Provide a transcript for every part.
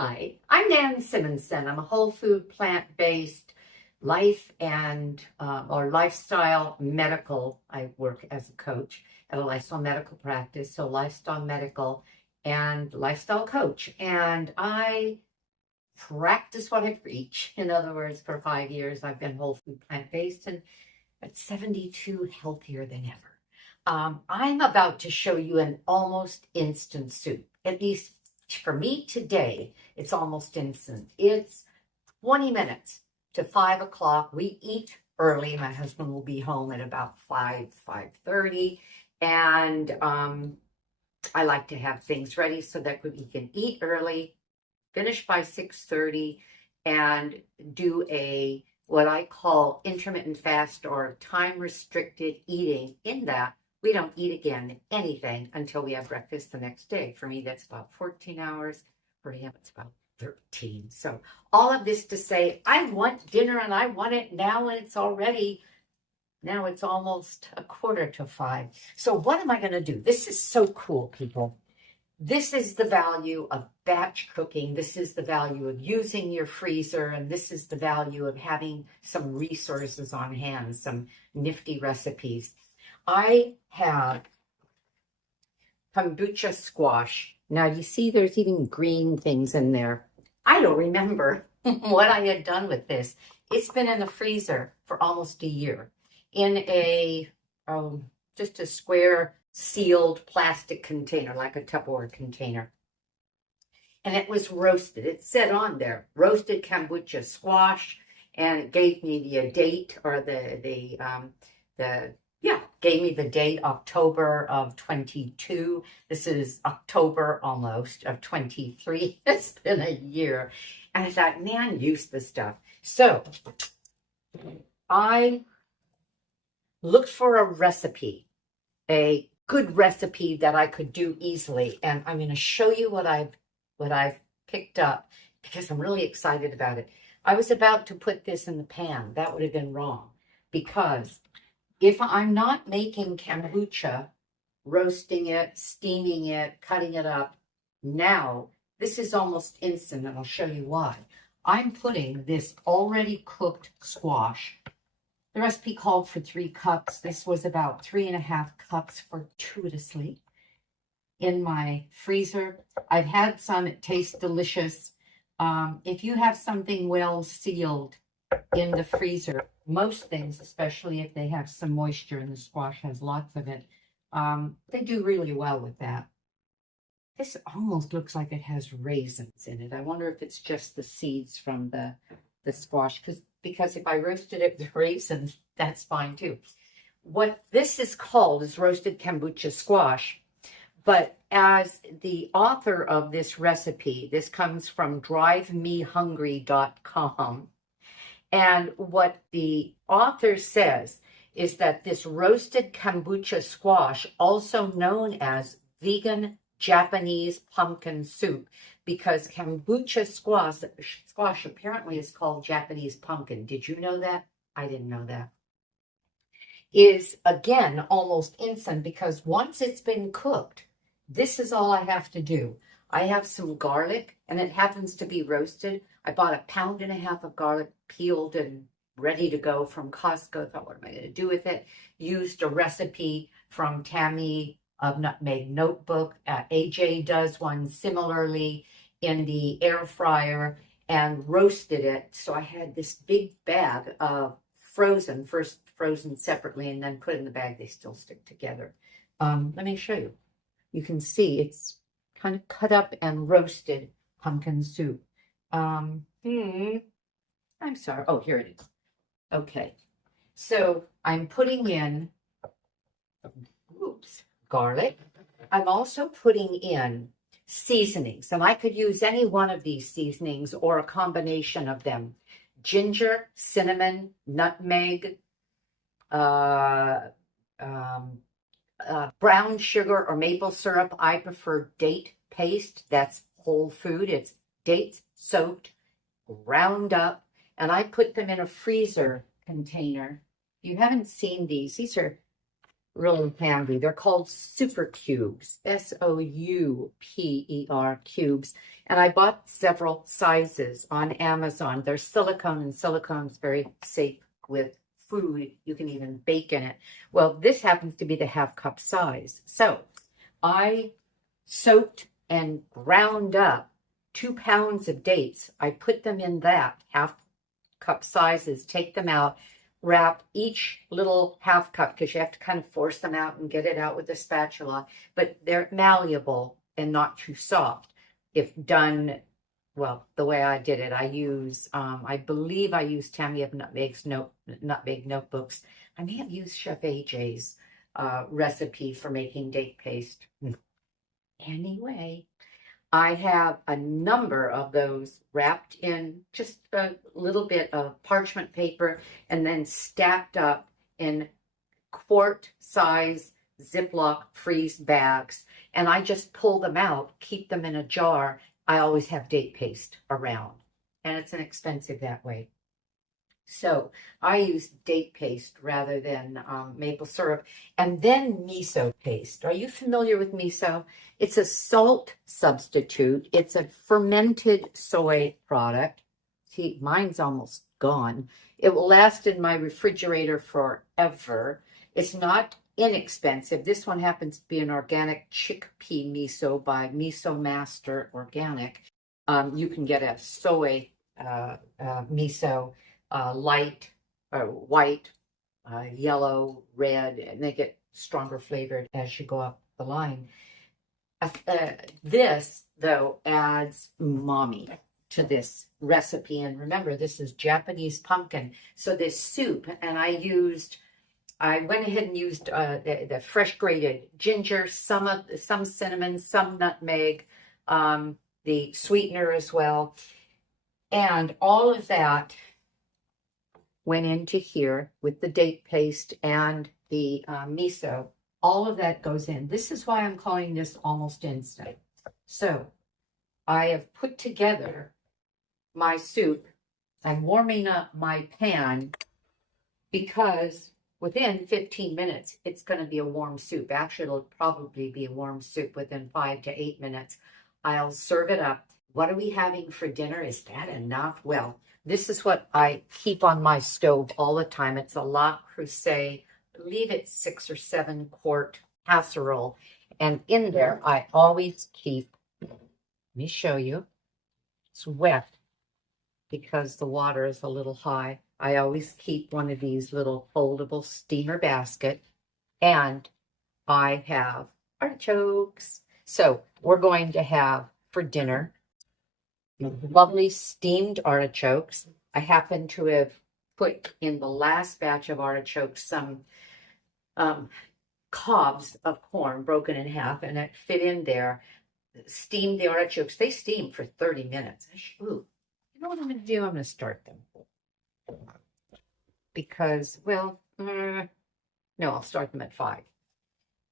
Hi, I'm Nan Simonsen. I'm a whole food, plant-based life and or lifestyle medical. I work as a coach at a lifestyle medical practice, so lifestyle medical and lifestyle coach. And I practice what I preach. In other words, for 5 years, I've been whole food, plant-based, and at 72, healthier than ever. I'm about to show you an almost instant soup. At least for me today, it's almost instant. It's 20 minutes to 5 o'clock. We eat early. My husband will be home at about 5:30. And I like to have things ready so that we can eat early, finish by 6:30, and do what I call intermittent fast or time-restricted eating, in that we don't eat again anything until we have breakfast the next day. For me, that's about 14 hours. For him, it's about 13. So all of this to say, I want dinner and I want it now, and now it's almost 4:45. So what am I going to do? This is so cool, people. This is the value of batch cooking. This is the value of using your freezer. And this is the value of having some resources on hand, some nifty recipes. I have kombucha squash. Now, you see there's even green things in there. I don't remember what I had done with this. It's been in the freezer for almost a year in just a square sealed plastic container, like a Tupperware container. And it was roasted. It said on there, roasted kombucha squash, and it gave me the date, or gave me the date, October of 22. This is October almost of 23. It's been a year. And I thought, man, use this stuff. So I looked for a recipe, a good recipe that I could do easily. And I'm going to show you what I've picked up, because I'm really excited about it. I was about to put this in the pan. That would have been wrong, because if I'm not making kombucha, roasting it, steaming it, cutting it up now, this is almost instant, and I'll show you why. I'm putting this already cooked squash. The recipe called for 3 cups. This was about 3.5 cups for 2 to sleep in my freezer. I've had some. It tastes delicious. If you have something well sealed in the freezer, most things, especially if they have some moisture, and the squash has lots of it, they do really well with that. This almost looks like it has raisins in it. I wonder if it's just the seeds from the squash, because if I roasted it with raisins, that's fine too. What this is called is roasted kombucha squash. But as the author of this recipe, this comes from drivemehungry.com. And what the author says is that this roasted kombucha squash, also known as vegan Japanese pumpkin soup, because kombucha squash apparently is called Japanese pumpkin. Did you know that? I didn't know that. Is, again, almost instant, because once it's been cooked, this is all I have to do. I have some garlic, and it happens to be roasted. I bought 1.5 pounds of garlic, peeled and ready to go from Costco. Thought, what am I going to do with it? Used a recipe from Tammy of Nutmeg Notebook. AJ does one similarly in the air fryer, and roasted it. So I had this big bag of frozen, first frozen separately and then put in the bag. They still stick together. Let me show you. You can see it's kind of cut up and roasted pumpkin soup. I'm sorry. Oh, here it is. Okay. So I'm putting in, garlic. I'm also putting in seasonings, and I could use any one of these seasonings or a combination of them. Ginger, cinnamon, nutmeg, brown sugar or maple syrup. I prefer date paste. That's whole food. It's dates soaked, ground up, and I put them in a freezer container. If you haven't seen these are really handy. They're called super cubes, Souper cubes. And I bought several sizes on Amazon. They're silicone, and silicone is very safe with food. You can even bake in it. Well, this happens to be the half cup size. So I soaked and ground up 2 pounds of dates. I put them in that half cup sizes, take them out, wrap each little half cup, because you have to kind of force them out and get it out with a spatula, but they're malleable and not too soft. If done, well, the way I did it, I use, I believe I used Tammy of Nutmeg Notebooks. I may have used Chef AJ's recipe for making date paste. Anyway, I have a number of those wrapped in just a little bit of parchment paper and then stacked up in quart size Ziploc freeze bags. And I just pull them out, keep them in a jar. I always have date paste around, and it's inexpensive that way. So I use date paste rather than maple syrup. And then miso paste. Are you familiar with miso? It's a salt substitute. It's a fermented soy product. See, mine's almost gone. It will last in my refrigerator forever. It's not inexpensive. This one happens to be an organic chickpea miso by Miso Master Organic. You can get a soy miso, light, white, yellow, red, and they get stronger flavored as you go up the line. This, though, adds umami to this recipe. And remember, this is Japanese pumpkin. So this soup, and I went ahead and used the fresh grated ginger, some cinnamon, some nutmeg, the sweetener as well. And all of that went into here with the date paste and the miso. All of that goes in. This is why I'm calling this almost instant. So I have put together my soup. I'm warming up my pan because within 15 minutes, it's going to be a warm soup. Actually, it'll probably be a warm soup within 5 to 8 minutes. I'll serve it up. What are we having for dinner? Is that enough? Well, this is what I keep on my stove all the time. It's a La Creuset. I believe it's 6 or 7 quart casserole. And in there, I always keep, let me show you, it's wet because the water is a little high. I always keep one of these little foldable steamer basket, and I have artichokes. So we're going to have for dinner lovely steamed artichokes. I happen to have put in the last batch of artichokes some cobs of corn broken in half, and it fit in there. Steamed the artichokes. They steam for 30 minutes. Ooh, you know what I'm going to do? I'm going to start them. Because, well, no, I'll start them at 5.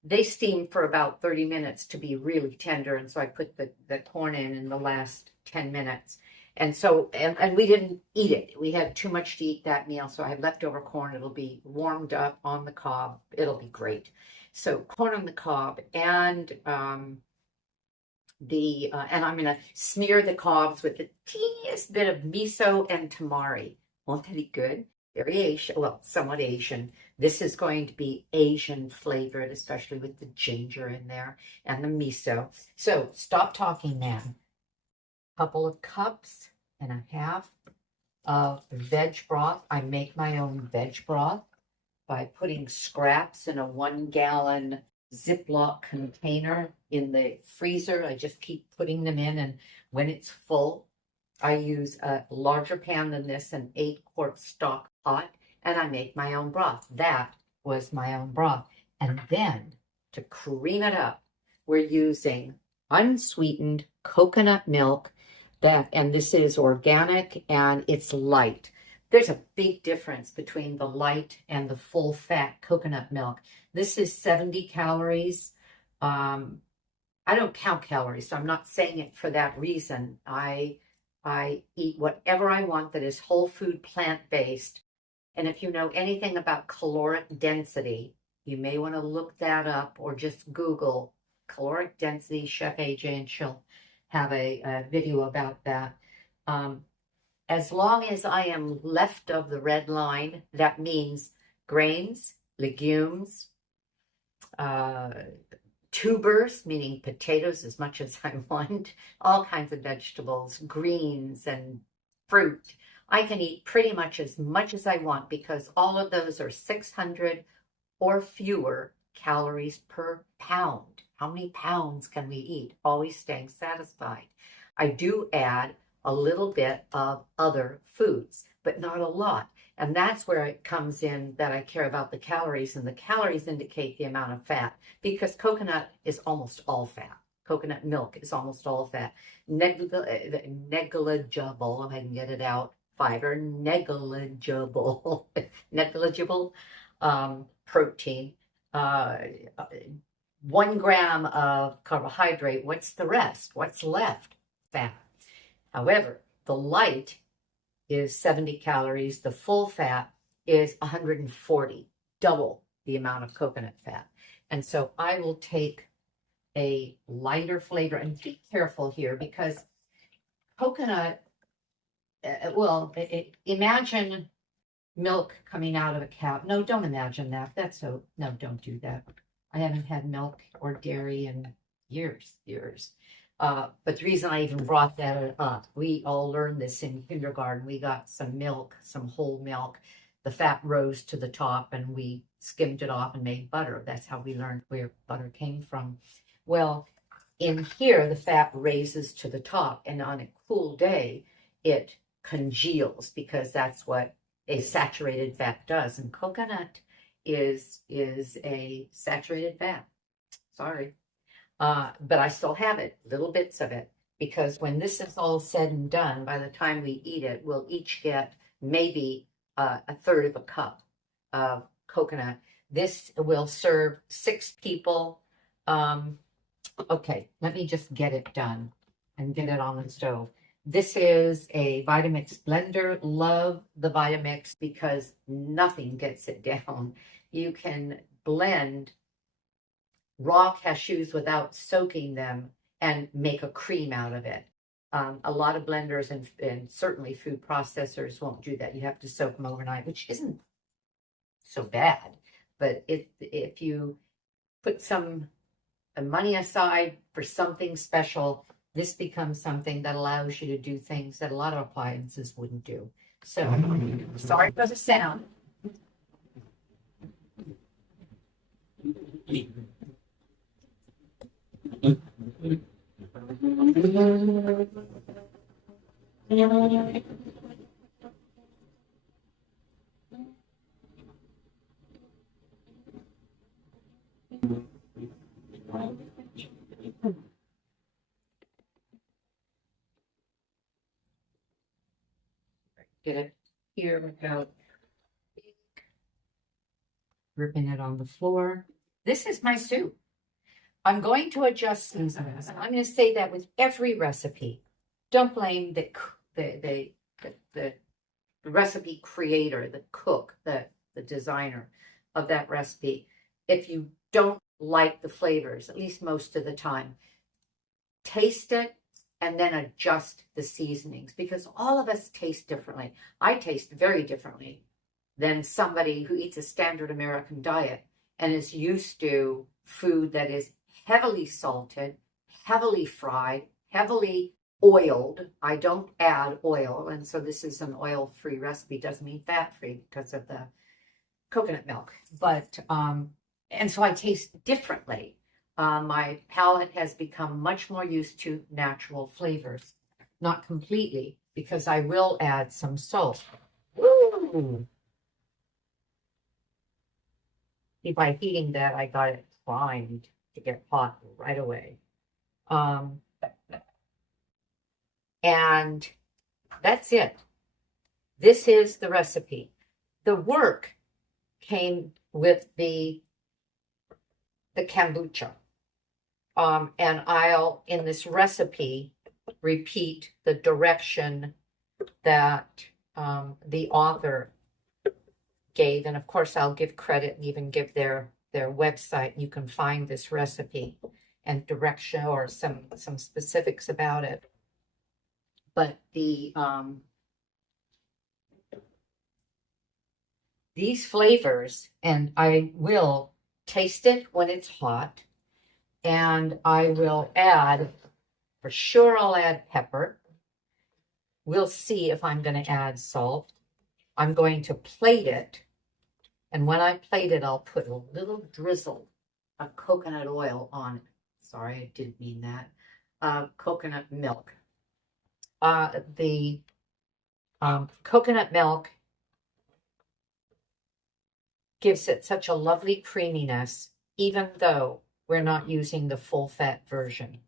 They steam for about 30 minutes to be really tender, and so I put the corn in the last 10 minutes. And so, and we didn't eat it. We had too much to eat that meal, so I had leftover corn. It'll be warmed up on the cob. It'll be great. So corn on the cob, and and I'm going to smear the cobs with the teeniest bit of miso and tamari. Won't that be good? Very Asian, well, somewhat Asian. This is going to be Asian flavored, especially with the ginger in there and the miso. So stop talking now. Couple of cups and a half of veg broth. I make my own veg broth by putting scraps in a 1-gallon Ziploc container in the freezer. I just keep putting them in, and when it's full, I use a larger pan than this, an 8-quart stock pot, and I make my own broth. That was my own broth. And then to cream it up, we're using unsweetened coconut milk. And this is organic and it's light. There's a big difference between the light and the full fat coconut milk. This is 70 calories. I don't count calories, so I'm not saying it for that reason. I eat whatever I want that is whole food, plant-based. And if you know anything about caloric density, You may want to look that up or just Google caloric density. Chef AJ, and she'll have a video about that. As long as I am left of the red line, that means grains, legumes, tubers, meaning potatoes as much as I want, all kinds of vegetables, greens, and fruit. I can eat pretty much as I want because all of those are 600 or fewer calories per pound. How many pounds can we eat? Always staying satisfied. I do add a little bit of other foods, but not a lot. And that's where it comes in that I care about the calories, and the calories indicate the amount of fat because coconut is almost all fat. Coconut milk is almost all fat. Negligible, if I can get it out, fiber, negligible, negligible protein, 1 gram of carbohydrate. What's the rest? What's left? Fat. However, the light is 70 calories. The full fat is 140, double the amount of coconut fat. And so I will take a lighter flavor, and be careful here because coconut, imagine milk coming out of a cow. No, don't imagine that. No, don't do that. I haven't had milk or dairy in years. But the reason I even brought that up, we all learned this in kindergarten. We got some milk, some whole milk. The fat rose to the top and we skimmed it off and made butter. That's how we learned where butter came from. Well, in here, the fat raises to the top, and on a cool day, it congeals because that's what a saturated fat does. And coconut is a saturated fat. Sorry. But I still have it, little bits of it, because when this is all said and done, by the time we eat it, we'll each get maybe a third of a cup of coconut. This will serve 6 people. Okay, let me just get it done and get it on the stove. This is a Vitamix blender. Love the Vitamix because nothing gets it down. You can blend raw cashews without soaking them and make a cream out of it. A lot of blenders and certainly food processors won't do that. You have to soak them overnight, which isn't so bad. But if you put some money aside for something special, this becomes something that allows you to do things that a lot of appliances wouldn't do. So, sorry for the sound. Get it here without ripping it on the floor. This is my soup. I'm going to adjust seasonings. I'm going to say that with every recipe. Don't blame the recipe creator, the cook, the designer of that recipe. If you don't like the flavors, at least most of the time, taste it and then adjust the seasonings because all of us taste differently. I taste very differently than somebody who eats a standard American diet and is used to food that is heavily salted, heavily fried, heavily oiled. I don't add oil, and so this is an oil-free recipe. Doesn't mean fat-free because of the coconut milk. But, and so I taste differently. My palate has become much more used to natural flavors. Not completely, because I will add some salt. Woo! See, by heating that, I got it primed to get hot right away. And that's it. This is the recipe. The work came with the kombucha. And I'll, in this recipe, repeat the direction that the author gave. And of course, I'll give credit and even give their their website. You can find this recipe and direction or some specifics about it. But these flavors, and I will taste it when it's hot, and I will add, for sure I'll add pepper. We'll see if I'm going to add salt. I'm going to plate it, and when I plate it, I'll put a little drizzle of coconut oil on it. Sorry, I didn't mean that. Coconut milk. The coconut milk gives it such a lovely creaminess, even though we're not using the full fat version.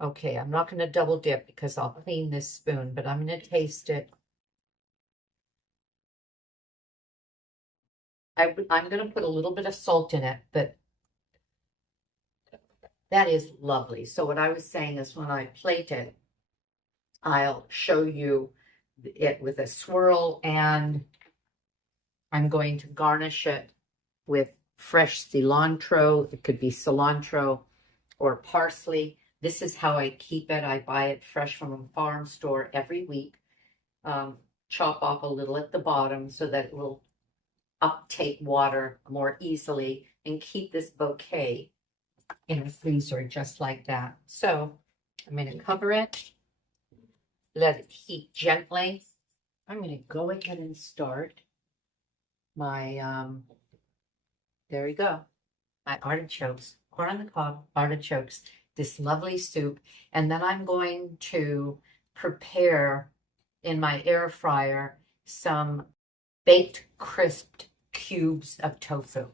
Okay, I'm not going to double dip because I'll clean this spoon, but I'm going to taste it. I'm going to put a little bit of salt in it, but that is lovely. So what I was saying is when I plate it, I'll show you it with a swirl, and I'm going to garnish it with fresh cilantro. It could be cilantro or parsley. This is how I keep it. I buy it fresh from a farm store every week. Chop off a little at the bottom so that it will uptake water more easily and keep this bouquet in the freezer just like that. So I'm going to cover it, let it heat gently. I'm going to go ahead and start my, there we go, my artichokes, corn on the cob, artichokes, this lovely soup. And then I'm going to prepare in my air fryer some baked crisped cubes of tofu.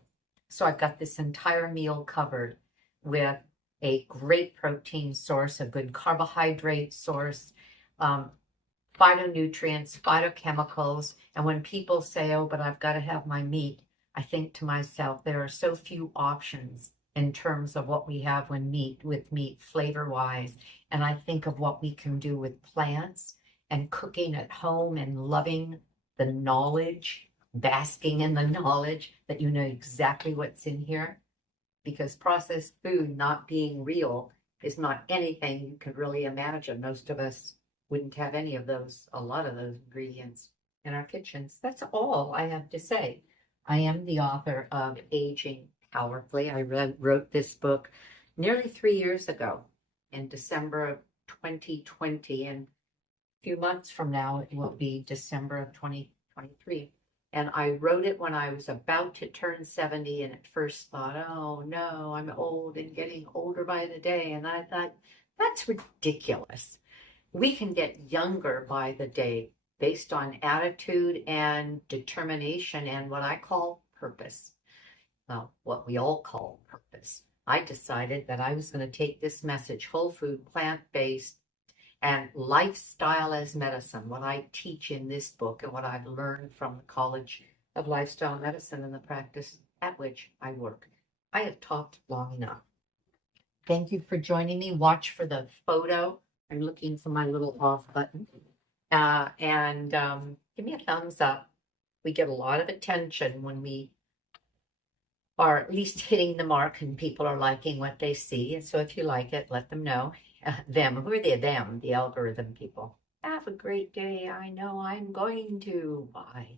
So I've got this entire meal covered with a great protein source, a good carbohydrate source, phytonutrients, phytochemicals. And when people say, oh, but I've got to have my meat, I think to myself, there are so few options in terms of what we have with meat flavor-wise. And I think of what we can do with plants and cooking at home and loving the knowledge, basking in the knowledge that you know exactly what's in here. Because processed food not being real is not anything you could really imagine. Most of us wouldn't have any of those, a lot of those ingredients in our kitchens. That's all I have to say. I am the author of Aging Powerfully. I wrote this book nearly 3 years ago in December of 2020. And a few months from now, it will be December of 2023. And I wrote it when I was about to turn 70 and at first thought, oh no, I'm old and getting older by the day. And I thought, that's ridiculous. We can get younger by the day based on attitude and determination and what I call purpose. Well, what we all call purpose. I decided that I was going to take this message, whole food, plant-based, and lifestyle as medicine, what I teach in this book and what I've learned from the College of Lifestyle Medicine and the practice at which I work. I have talked long enough. Thank you for joining me. Watch for the photo. I'm looking for my little off button. And give me a thumbs up. We get a lot of attention when we are at least hitting the mark and people are liking what they see. And so if you like it, let them know. Them, who are they? Them, the algorithm people. Have a great day. I know I'm going to. Bye.